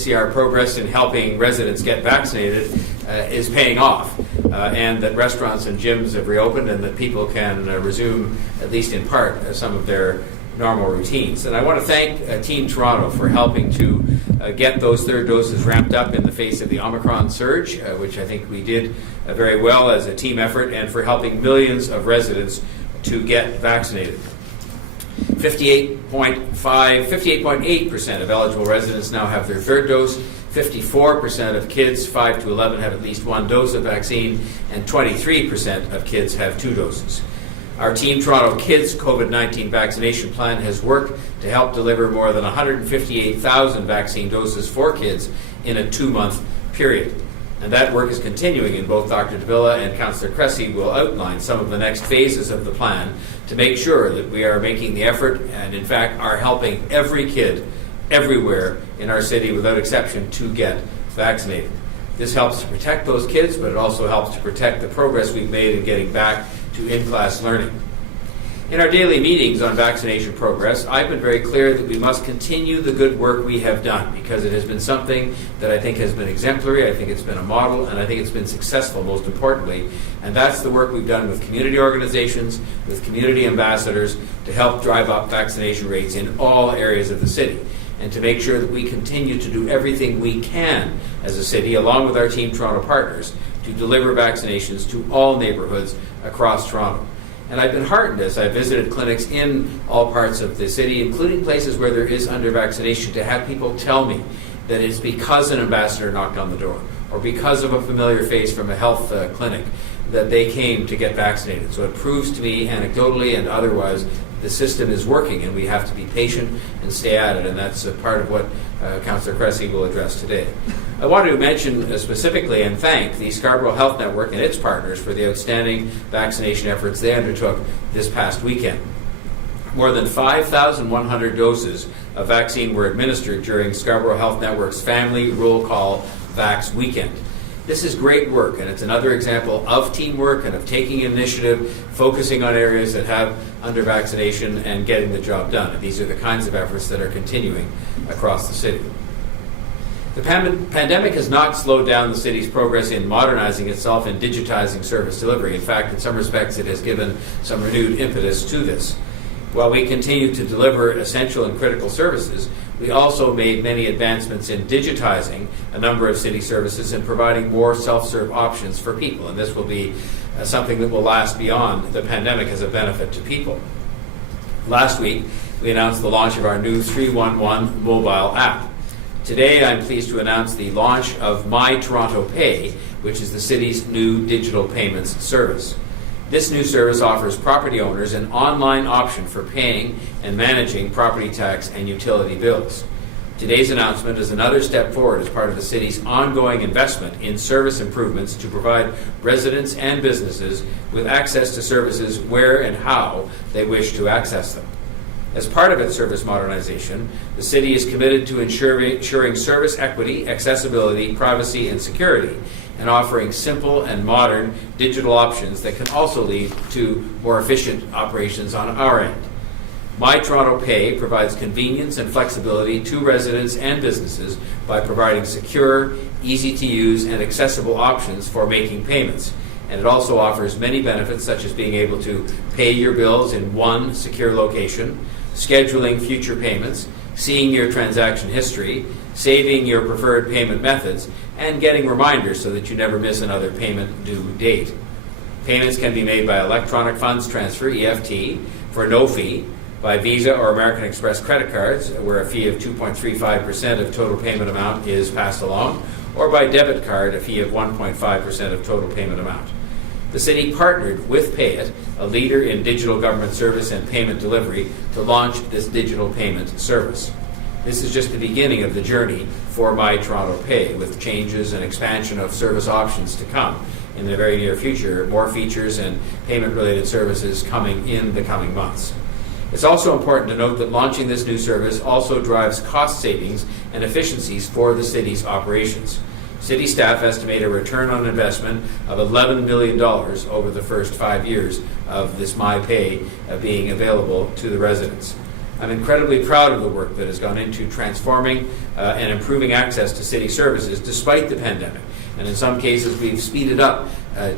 see our progress in helping residents get vaccinated is paying off, and that restaurants and gyms have reopened and that people can resume, at least in part, some of their normal routines. And I want to thank Team Toronto for helping to get those third doses ramped up in the face of the Omicron surge, which I think we did very well as a team effort, and for helping millions of residents to get vaccinated. 58.8% of eligible residents now have their third dose. 54% of kids 5 to 11 have at least one dose of vaccine, and 23% of kids have 2 doses. Our Team Toronto Kids COVID-19 vaccination plan has worked to help deliver more than 158,000 vaccine doses for kids in a 2-month period. And that work is continuing, and both Dr. Davila and Councillor Cressy will outline some of the next phases of the plan to make sure that we are making the effort and, in fact, are helping every kid everywhere in our city without exception to get vaccinated. This helps to protect those kids, but it also helps to protect the progress we've made in getting back to in-class learning. In our daily meetings on vaccination progress, I've been very clear that we must continue the good work we have done, because it has been something that I think has been exemplary, I think it's been a model, and I think it's been successful, most importantly. And that's the work we've done with community organizations, with community ambassadors, to help drive up vaccination rates in all areas of the city, and to make sure that we continue to do everything we can as a city, along with our Team Toronto partners, to deliver vaccinations to all neighbourhoods across Toronto. And I've been heartened as I visited clinics in all parts of the city, including places where there is under-vaccination, to have people tell me that it's because an ambassador knocked on the door, or because of a familiar face from a health clinic, that they came to get vaccinated. So it proves to me, anecdotally and otherwise, the system is working, and we have to be patient and stay at it, and that's a part of what Councillor Cressy will address today. I want to mention specifically and thank the Scarborough Health Network and its partners for the outstanding vaccination efforts they undertook this past weekend. More than 5,100 doses of vaccine were administered during Scarborough Health Network's Family Roll Call Vax Weekend. This is great work, and it's another example of teamwork and of taking initiative, focusing on areas that have under-vaccination and getting the job done. And these are the kinds of efforts that are continuing across the city. The pandemic has not slowed down the city's progress in modernizing itself and digitizing service delivery. In fact, in some respects, it has given some renewed impetus to this. While we continue to deliver essential and critical services, we also made many advancements in digitizing a number of city services and providing more self-serve options for people. And this will be something that will last beyond the pandemic as a benefit to people. Last week, we announced the launch of our new 311 mobile app. Today, I'm pleased to announce the launch of My Toronto Pay, which is the city's new digital payments service. This new service offers property owners an online option for paying and managing property tax and utility bills. Today's announcement is another step forward as part of the city's ongoing investment in service improvements to provide residents and businesses with access to services where and how they wish to access them. As part of its service modernization, the city is committed to ensuring service equity, accessibility, privacy, and security, and offering simple and modern digital options that can also lead to more efficient operations on our end. My Toronto Pay provides convenience and flexibility to residents and businesses by providing secure, easy-to-use, and accessible options for making payments. And it also offers many benefits, such as being able to pay your bills in one secure location, scheduling future payments, seeing your transaction history, saving your preferred payment methods, and getting reminders so that you never miss another payment due date. Payments can be made by electronic funds transfer, EFT, for no fee, by Visa or American Express credit cards, where a fee of 2.35% of total payment amount is passed along, or by debit card, a fee of 1.5% of total payment amount. The city partnered with Payit, a leader in digital government service and payment delivery, to launch this digital payment service. This is just the beginning of the journey for My Toronto Pay, with changes and expansion of service options to come in the very near future, more features and payment-related services coming in the coming months. It's also important to note that launching this new service also drives cost savings and efficiencies for the city's operations. City staff estimate a return on investment of $11 million over the first 5 years of this MyPay being available to the residents. I'm incredibly proud of the work that has gone into transforming and improving access to city services despite the pandemic. And in some cases, we've speeded up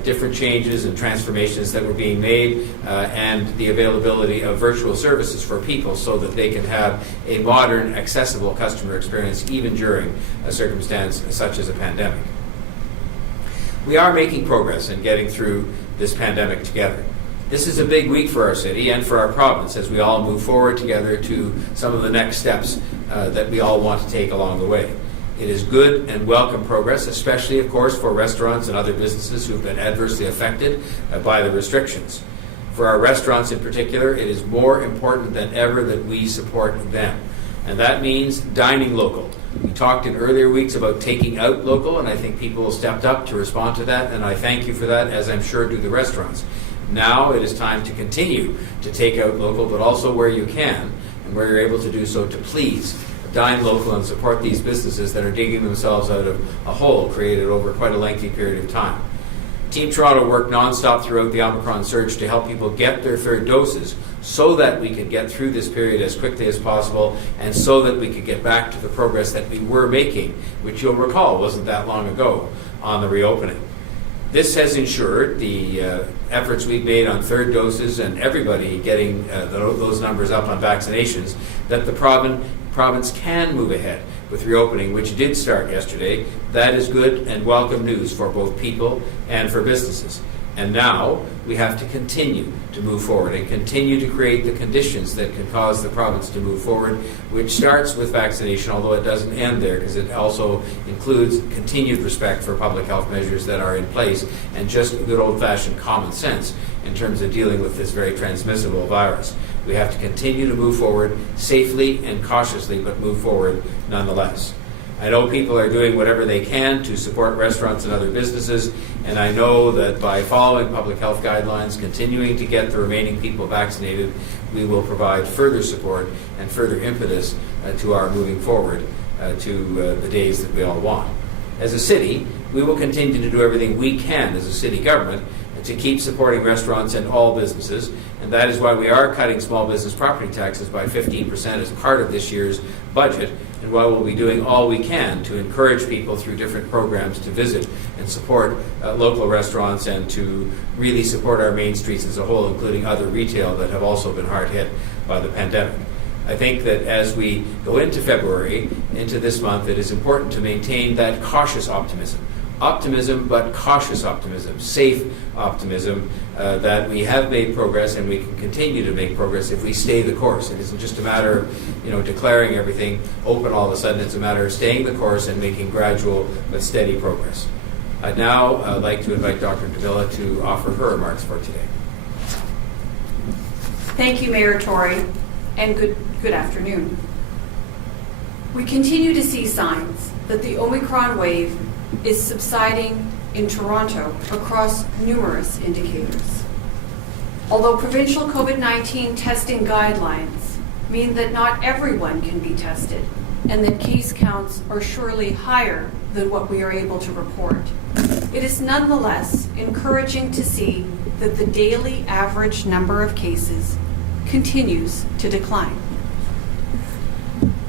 different changes and transformations that were being made and the availability of virtual services for people so that they can have a modern, accessible customer experience even during a circumstance such as a pandemic. We are making progress in getting through this pandemic together. This is a big week for our city and for our province as we all move forward together to some of the next steps that we all want to take along the way. It is good and welcome progress, especially, of course, for restaurants and other businesses who have been adversely affected by the restrictions. For our restaurants in particular, it is more important than ever that we support them. And that means dining local. We talked in earlier weeks about taking out local, and I think people stepped up to respond to that, and I thank you for that, as I'm sure do the restaurants. Now it is time to continue to take out local, but also where you can and where you're able to do so, to please dine local and support these businesses that are digging themselves out of a hole created over quite a lengthy period of time. Team Toronto worked nonstop throughout the Omicron surge to help people get their third doses so that we could get through this period as quickly as possible and so that we could get back to the progress that we were making, which you'll recall wasn't that long ago, on the reopening. This has ensured the efforts we've made on third doses and everybody getting those numbers up on vaccinations, that the province can move ahead with reopening, which did start yesterday. That is good and welcome news for both people and for businesses. And now we have to continue to move forward and continue to create the conditions that can cause the province to move forward, which starts with vaccination, although it doesn't end there, because it also includes continued respect for public health measures that are in place and just good old-fashioned common sense in terms of dealing with this very transmissible virus. We have to continue to move forward safely and cautiously, but move forward nonetheless. I know people are doing whatever they can to support restaurants and other businesses, and I know that by following public health guidelines, continuing to get the remaining people vaccinated, we will provide further support and further impetus to our moving forward to the days that we all want. As a city, we will continue to do everything we can as a city government to keep supporting restaurants and all businesses, and that is why we are cutting small business property taxes by 15% as part of this year's budget, and why we'll be doing all we can to encourage people through different programs to visit and support local restaurants and to really support our main streets as a whole, including other retail that have also been hard hit by the pandemic. I think that as we go into February, into this month, it is important to maintain that cautious optimism. Optimism, but cautious optimism, safe optimism, that we have made progress and we can continue to make progress if we stay the course. It isn't just a matter of, declaring everything open all of a sudden. It's a matter of staying the course and making gradual but steady progress. I'd now like to invite Dr. Davila to offer her remarks for today. Thank you, Mayor Tory, and good afternoon. We continue to see signs that the Omicron wave is subsiding in Toronto across numerous indicators. Although provincial COVID-19 testing guidelines mean that not everyone can be tested and that case counts are surely higher than what we are able to report, it is nonetheless encouraging to see that the daily average number of cases continues to decline.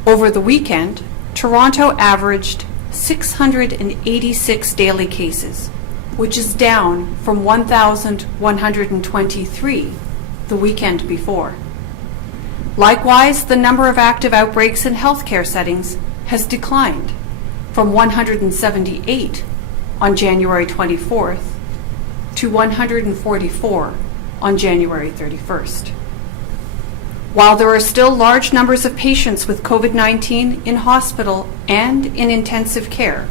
Over the weekend, Toronto averaged 686 daily cases, which is down from 1,123 the weekend before. Likewise, the number of active outbreaks in healthcare settings has declined from 178 on January 24th to 144 on January 31st. While there are still large numbers of patients with COVID-19 in hospital and in intensive care,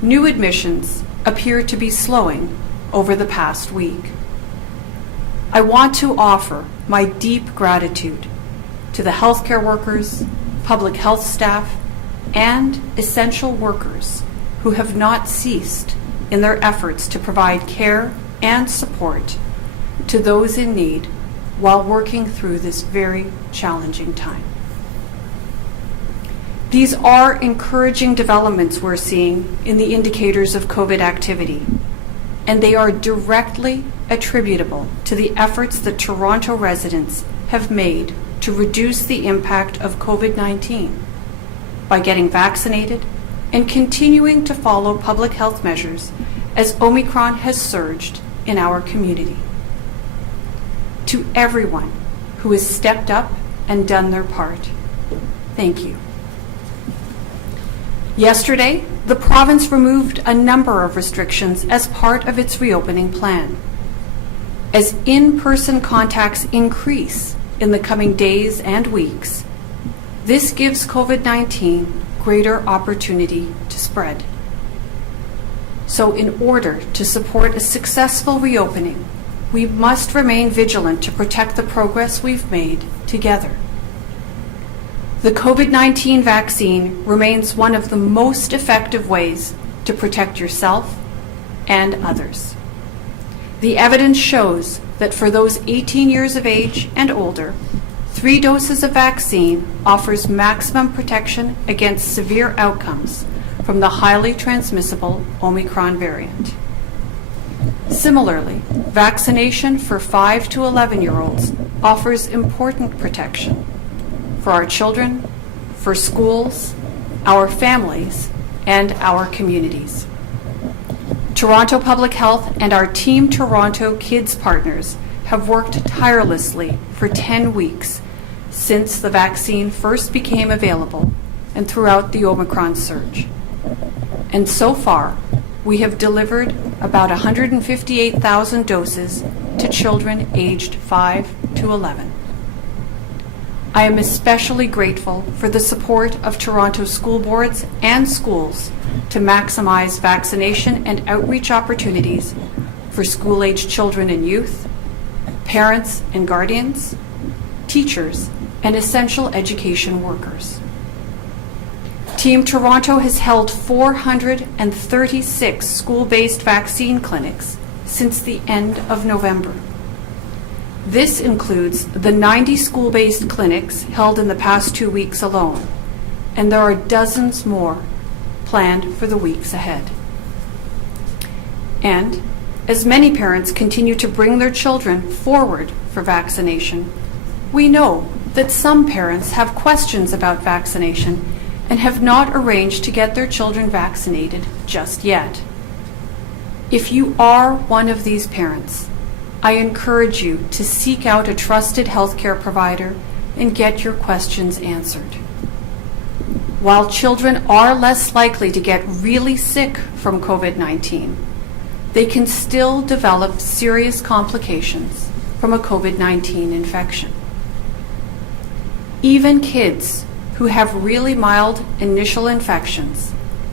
new admissions appear to be slowing over the past week. I want to offer my deep gratitude to the healthcare workers, public health staff, and essential workers who have not ceased in their efforts to provide care and support to those in need while working through this very challenging time. These are encouraging developments we're seeing in the indicators of COVID activity, and they are directly attributable to the efforts that Toronto residents have made to to reduce the impact of COVID-19 by getting vaccinated and continuing to follow public health measures as Omicron has surged in our community. To everyone who has stepped up and done their part, thank you. Yesterday, the province removed a number of restrictions as part of its reopening plan. As in-person contacts increase in the coming days and weeks, this gives COVID-19 greater opportunity to spread. So in order to support a successful reopening, we must remain vigilant to protect the progress we've made together. The COVID-19 vaccine remains one of the most effective ways to protect yourself and others. The evidence shows that for those 18 years of age and older, 3 doses of vaccine offers maximum protection against severe outcomes from the highly transmissible Omicron variant. Similarly, vaccination for 5 to 11-year-olds offers important protection for our children, for schools, our families, and our communities. Toronto Public Health and our Team Toronto Kids partners have worked tirelessly for 10 weeks since the vaccine first became available and throughout the Omicron surge. And so far, we have delivered about 158,000 doses to children aged 5 to 11. I am especially grateful for the support of Toronto school boards and schools to maximize vaccination and outreach opportunities for school-aged children and youth, parents and guardians, teachers, and essential education workers. Team Toronto has held 436 school-based vaccine clinics since the end of November. This includes the 90 school-based clinics held in the past 2 weeks alone, and there are dozens more planned for the weeks ahead. And as many parents continue to bring their children forward for vaccination, we know that some parents have questions about vaccination and have not arranged to get their children vaccinated just yet. If you are one of these parents, I encourage you to seek out a trusted healthcare provider and get your questions answered. While children are less likely to get really sick from COVID-19, they can still develop serious complications from a COVID-19 infection. Even kids who have really mild initial infections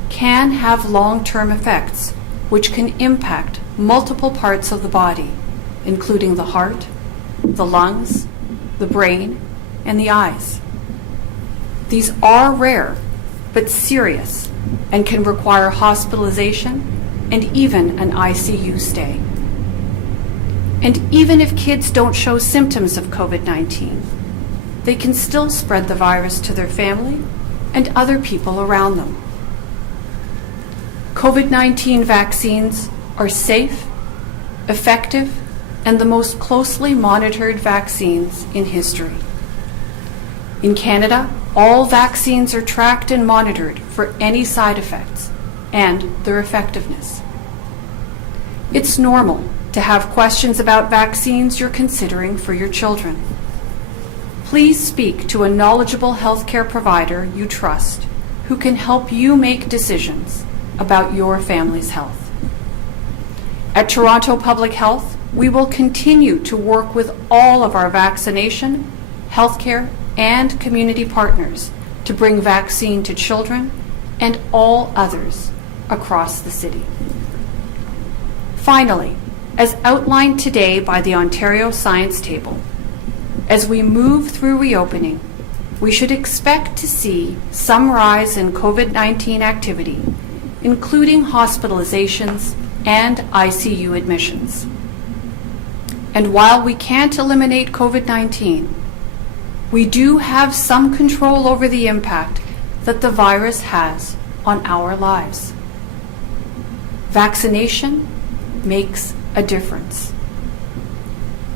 can have long-term effects which can impact multiple parts of the body, including the heart, the lungs, the brain, and the eyes. These are rare, but serious, and can require hospitalization and even an ICU stay. And even if kids don't show symptoms of COVID-19, they can still spread the virus to their family and other people around them. COVID-19 vaccines are safe, effective, and the most closely monitored vaccines in history. In Canada, all vaccines are tracked and monitored for any side effects and their effectiveness. It's normal to have questions about vaccines you're considering for your children. Please speak to a knowledgeable healthcare provider you trust who can help you make decisions about your family's health. At Toronto Public Health, we will continue to work with all of our vaccination, healthcare, and community partners to bring vaccine to children and all others across the city. Finally, as outlined today by the Ontario Science Table, as we move through reopening, we should expect to see some rise in COVID-19 activity, including hospitalizations and ICU admissions. And while we can't eliminate COVID-19, we do have some control over the impact that the virus has on our lives. Vaccination makes a difference.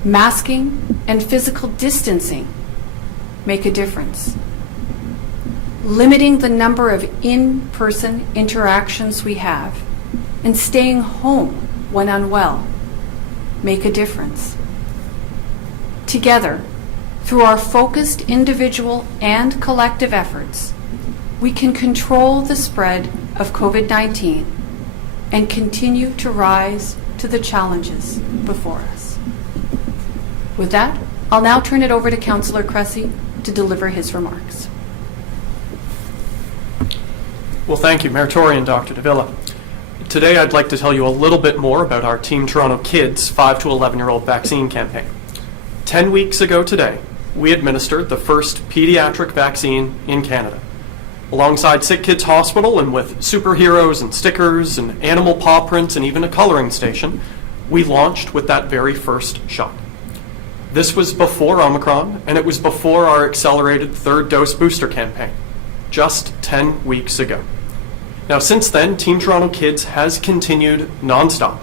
Masking and physical distancing make a difference. Limiting the number of in-person interactions we have and staying home when unwell make a difference. Together, through our focused individual and collective efforts, we can control the spread of COVID-19 and continue to rise to the challenges before us. With that, I'll now turn it over to Councillor Cressy to deliver his remarks. Well, thank you, Mayor Tory and Dr. Davila. Today, I'd like to tell you a little bit more about our Team Toronto Kids 5 to 11-year-old vaccine campaign. 10 weeks ago today, we administered the first pediatric vaccine in Canada. Alongside Sick Kids Hospital and with superheroes and stickers and animal paw prints and even a coloring station, we launched with that very first shot. This was before Omicron, and it was before our accelerated third dose booster campaign, just 10 weeks ago. Now, since then, Team Toronto Kids has continued nonstop.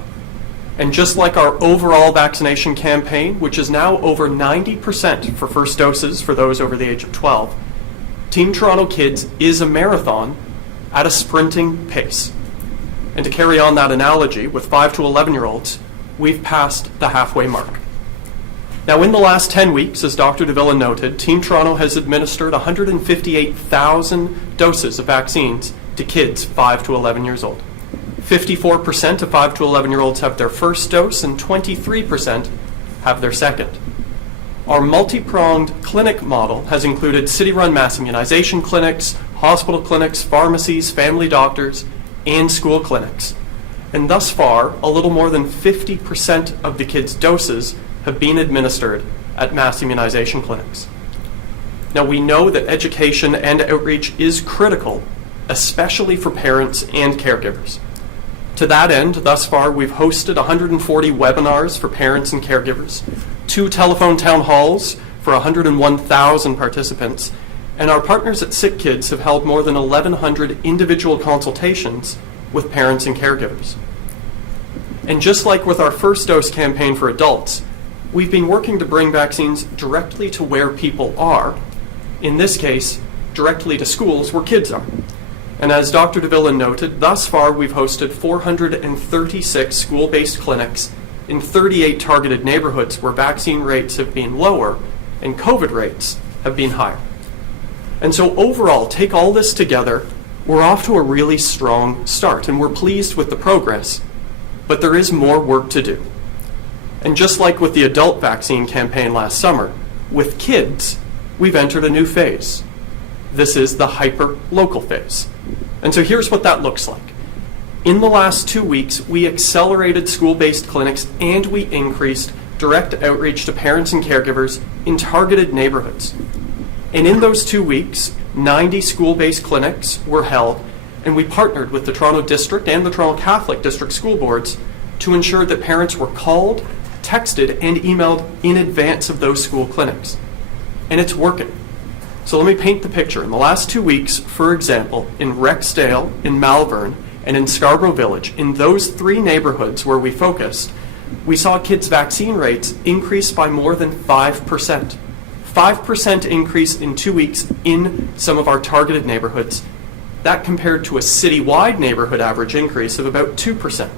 And just like our overall vaccination campaign, which is now over 90% for first doses for those over the age of 12, Team Toronto Kids is a marathon at a sprinting pace. And to carry on that analogy, with 5 to 11-year-olds, we've passed the halfway mark. Now, in the last 10 weeks, as Dr. Davila noted, Team Toronto has administered 158,000 doses of vaccines to kids 5 to 11 years old. 54% of 5 to 11-year-olds have their first dose and 23% have their second. Our multi-pronged clinic model has included city-run mass immunization clinics, hospital clinics, pharmacies, family doctors, and school clinics. And thus far, a little more than 50% of the kids' doses have been administered at mass immunization clinics. Now, we know that education and outreach is critical, especially for parents and caregivers. To that end, thus far, we've hosted 140 webinars for parents and caregivers, 2 telephone town halls for 101,000 participants, and our partners at Sick Kids have held more than 1,100 individual consultations with parents and caregivers. And just like with our first dose campaign for adults, we've been working to bring vaccines directly to where people are, in this case, directly to schools where kids are. And as Dr. Davila noted, thus far we've hosted 436 school-based clinics in 38 targeted neighborhoods where vaccine rates have been lower and COVID rates have been higher. And so overall, take all this together, we're off to a really strong start and we're pleased with the progress, but there is more work to do. And just like with the adult vaccine campaign last summer, with kids, we've entered a new phase. This is the hyper-local phase. And so here's what that looks like. In the last 2 weeks, we accelerated school-based clinics and we increased direct outreach to parents and caregivers in targeted neighborhoods. And in those 2 weeks, 90 school-based clinics were held, and we partnered with the Toronto District and the Toronto Catholic District School Boards to ensure that parents were called, texted, and emailed in advance of those school clinics. And it's working. So let me paint the picture. In the last 2 weeks, for example, in Rexdale, in Malvern, and in Scarborough Village, in those 3 neighborhoods where we focused, we saw kids' vaccine rates increase by more than 5%. 5% increase in 2 weeks in some of our targeted neighborhoods. That compared to a citywide neighborhood average increase of about 2%.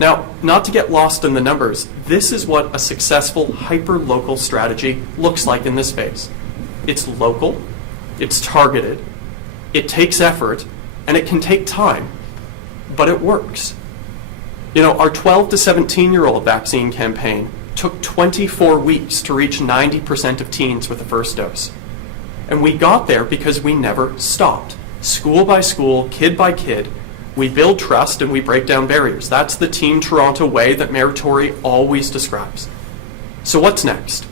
Now, not to get lost in the numbers, this is what a successful hyper-local strategy looks like in this phase. It's local, it's targeted, it takes effort, and it can take time, but it works. You know, our 12 to 17-year-old vaccine campaign took 24 weeks to reach 90% of teens with the first dose. And we got there because we never stopped. School by school, kid by kid, we build trust and we break down barriers. That's the Team Toronto way that Mayor Tory always describes. So what's next?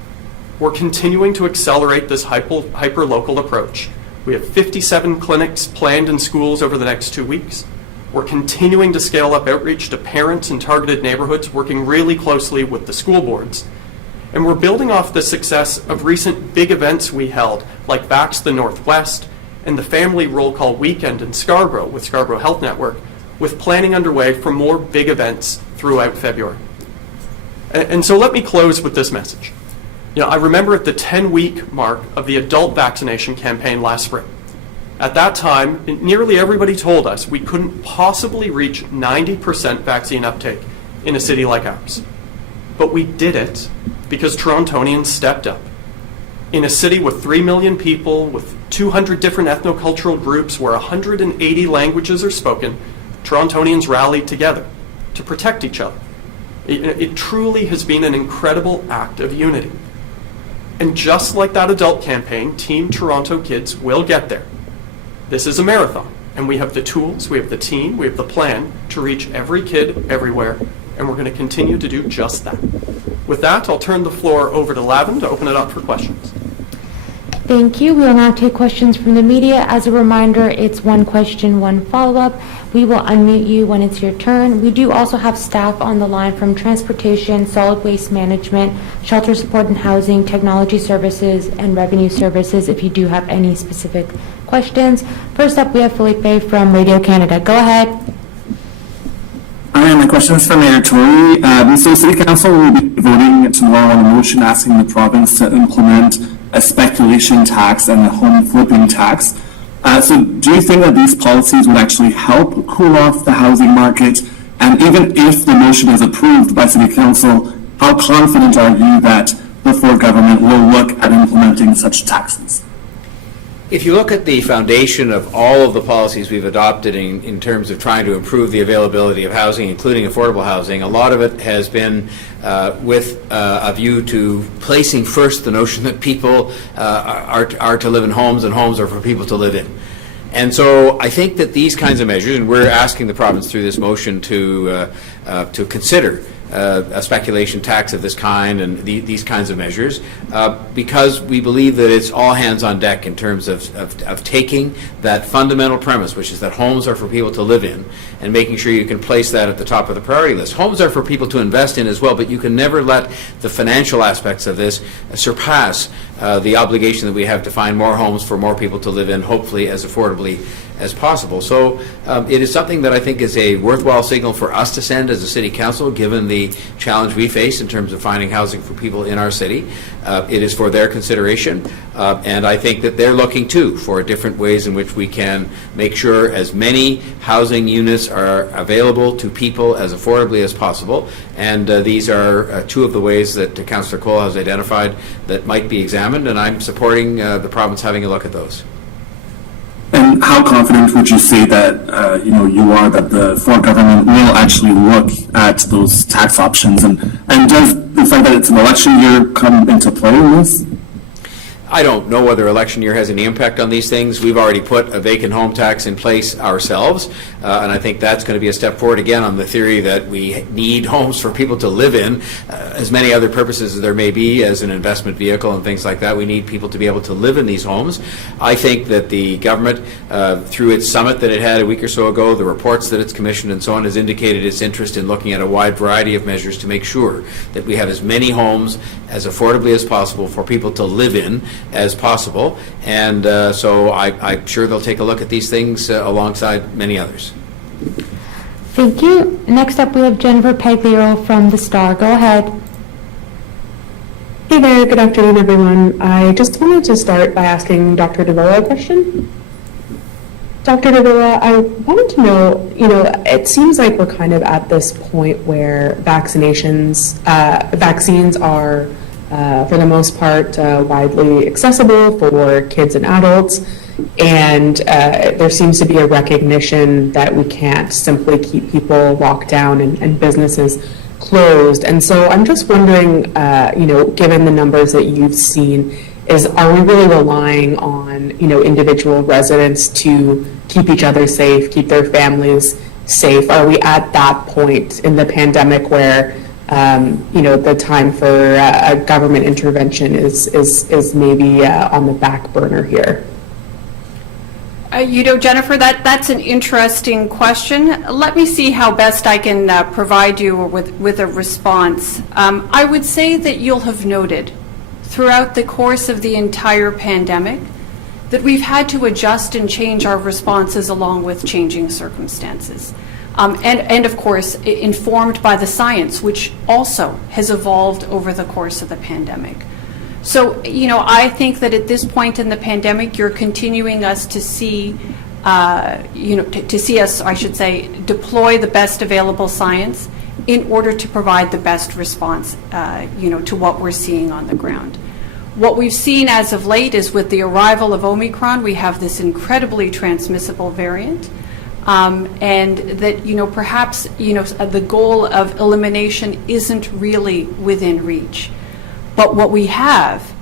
We're continuing to accelerate this hyper-local approach. We have 57 clinics planned in schools over the next 2 weeks. We're continuing to scale up outreach to parents in targeted neighborhoods, working really closely with the school boards. And we're building off the success of recent big events we held, like Vax the Northwest and the Family Roll Call Weekend in Scarborough with Scarborough Health Network, with planning underway for more big events throughout February. And so let me close with this message. I remember at the 10-week mark of the adult vaccination campaign last spring. At that time, nearly everybody told us we couldn't possibly reach 90% vaccine uptake in a city like ours. But we did it because Torontonians stepped up. In a city with 3 million people, with 200 different ethnocultural groups, where 180 languages are spoken, Torontonians rallied together to protect each other. It truly has been an incredible act of unity. And just like that adult campaign, Team Toronto Kids will get there. This is a marathon, and we have the tools, we have the team, we have the plan to reach every kid everywhere, and we're going to continue to do just that. With that, I'll turn the floor over to Lavin to open it up for questions. Thank you. We will now take questions from the media. As a reminder, it's one question, one follow-up. We will unmute you when it's your turn. We do also have staff on the line from Transportation, Solid Waste Management, Shelter Support and Housing, Technology Services, and Revenue Services if you do have any specific questions. First up, we have Felipe from Radio Canada. Go ahead. Hi, my question is for Mayor Tory. So City Council will be voting tomorrow on a motion asking the province to implement a speculation tax and a home flipping tax. So do you think that these policies would actually help cool off the housing market? And even if the motion is approved by City Council, how confident are you that the Ford government will look at implementing such taxes? If you look at the foundation of all of the policies we've adopted in terms of trying to improve the availability of housing, including affordable housing, a lot of it has been with a view to placing first the notion that people are to live in homes and homes are for people to live in. And so I think that these kinds of measures, and we're asking the province through this motion to consider a speculation tax of this kind and these kinds of measures, because we believe that it's all hands on deck in terms of taking that fundamental premise, which is that homes are for people to live in, and making sure you can place that at the top of the priority list. Homes are for people to invest in as well, but you can never let the financial aspects of this surpass the obligation that we have to find more homes for more people to live in, hopefully as affordably as possible. So it is something that I think is a worthwhile signal for us to send as a city council, given the challenge we face in terms of finding housing for people in our city. It is for their consideration, and I think that they're looking too for different ways in which we can make sure as many housing units are available to people as affordably as possible, and these are two of the ways that Councillor Cole has identified that might be examined, and I'm supporting the province having a look at those. And how confident would you say that you are that the Ford government will actually look at those tax options? And does the fact that it's an election year come into play in this? I don't know whether election year has any impact on these things. We've already put a vacant home tax in place ourselves, and I think that's going to be a step forward again on the theory that we need homes for people to live in. As many other purposes as there may be as an investment vehicle and things like that, we need people to be able to live in these homes. I think that the government, through its summit that it had a week or so ago, the reports that it's commissioned and so on, has indicated its interest in looking at a wide variety of measures to make sure that we have as many homes as affordably as possible for people to live in as possible, and so I'm sure they'll take a look at these things alongside many others. Thank you. Next up, we have Jennifer Pagliaro from The Star. Go ahead. Hey there, good afternoon, everyone. I just wanted to start by asking Dr. Davila a question. Dr. Davila, I wanted to know, it seems like we're kind of at this point where vaccines are for the most part, widely accessible for kids and adults, and there seems to be a recognition that we can't simply keep people locked down and businesses closed. And so I'm just wondering, given the numbers that you've seen, are we really relying on, individual residents to keep each other safe, keep their families safe? Are we at that point in the pandemic where the time for government intervention is maybe on the back burner here? Jennifer, that's an interesting question. Let me see how best I can provide you with a response. I would say that you'll have noted throughout the course of the entire pandemic that we've had to adjust and change our responses along with changing circumstances. And of course, informed by the science, which also has evolved over the course of the pandemic. So, I think that at this point in the pandemic, you're continuing us to see, to see us, I should say, deploy the best available science in order to provide the best response, to what we're seeing on the ground. What we've seen as of late is with the arrival of Omicron, we have this incredibly transmissible variant, and that, perhaps, the goal of elimination isn't really within reach. But what we have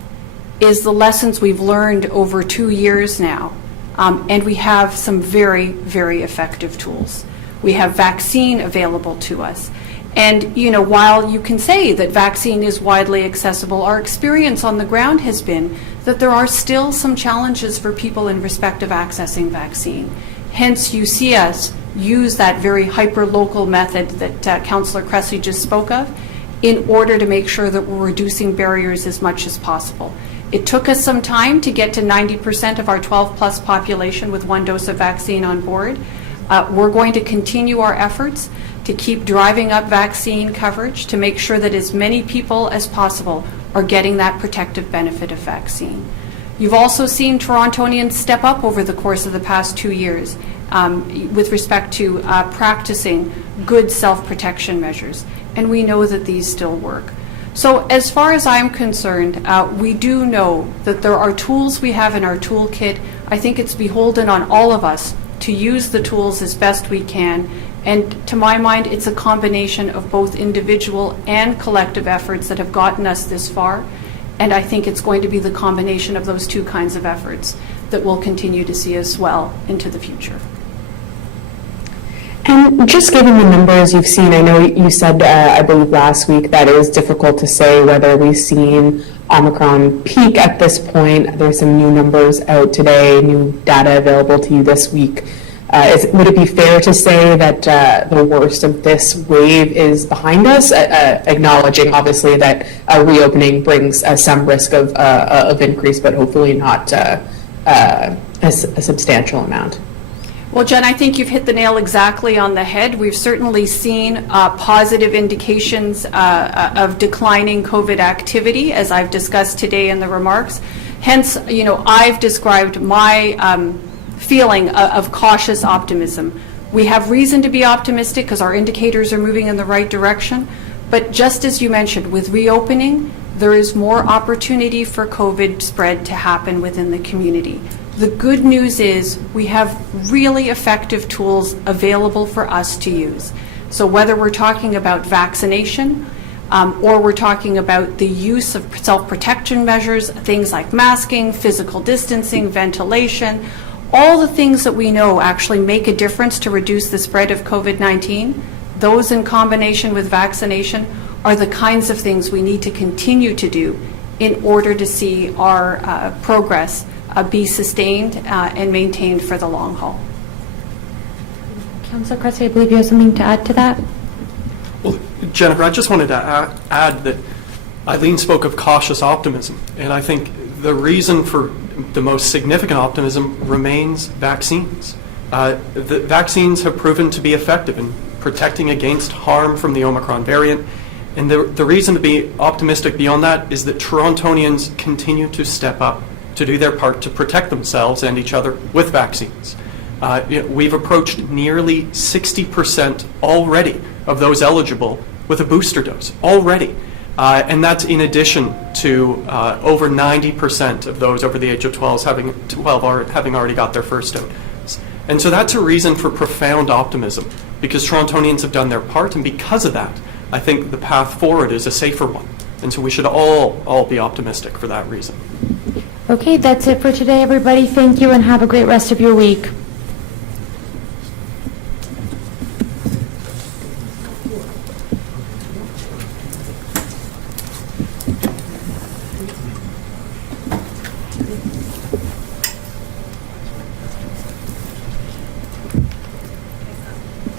is the lessons we've learned over 2 years now, and we have some very, very effective tools. We have vaccine available to us. And, while you can say that vaccine is widely accessible, our experience on the ground has been that there are still some challenges for people in respect of accessing vaccine. Hence, you see us use that very hyper-local method that Councillor Cressy just spoke of in order to make sure that we're reducing barriers as much as possible. It took us some time to get to 90% of our 12-plus population with 1 dose of vaccine on board. We're going to continue our efforts to keep driving up vaccine coverage to make sure that as many people as possible are getting that protective benefit of vaccine. You've also seen Torontonians step up over the course of the past 2 years with respect to practicing good self-protection measures, and we know that these still work. So as far as I'm concerned, we do know that there are tools we have in our toolkit. I think it's beholden on all of us to use the tools as best we can. And to my mind, it's a combination of both individual and collective efforts that have gotten us this far. And I think it's going to be the combination of those two kinds of efforts that will continue to see us well into the future. And just given the numbers you've seen, I know you said, I believe last week, that it was difficult to say whether we've seen Omicron peak at this point. There's some new numbers out today, new data available to you this week. Would it be fair to say that the worst of this wave is behind us, acknowledging obviously that reopening brings some risk of increase, but hopefully not a substantial amount? Well, Jen, I think you've hit the nail exactly on the head. We've certainly seen positive indications of declining COVID activity, as I've discussed today in the remarks. Hence, I've described my feeling of cautious optimism. We have reason to be optimistic because our indicators are moving in the right direction. But just as you mentioned, with reopening, there is more opportunity for COVID spread to happen within the community. The good news is we have really effective tools available for us to use. So whether we're talking about vaccination or we're talking about the use of self-protection measures, things like masking, physical distancing, ventilation, all the things that we know actually make a difference to reduce the spread of COVID-19, those in combination with vaccination are the kinds of things we need to continue to do in order to see our progress be sustained and maintained for the long haul. Councillor Cressy, I believe you have something to add to that? Well, Jennifer, I just wanted to add that Eileen spoke of cautious optimism, and I think the reason for the most significant optimism remains vaccines. The vaccines have proven to be effective in protecting against harm from the Omicron variant, and the reason to be optimistic beyond that is that Torontonians continue to step up to do their part to protect themselves and each other with vaccines. We've approached nearly 60% already of those eligible with a booster dose already. And that's in addition to over 90% of those over the age of 12 having already got their first dose. And so that's a reason for profound optimism, because Torontonians have done their part, and because of that, I think the path forward is a safer one. And so we should all be optimistic for that reason. Okay, that's it for today, everybody. Thank you and have a great rest of your week.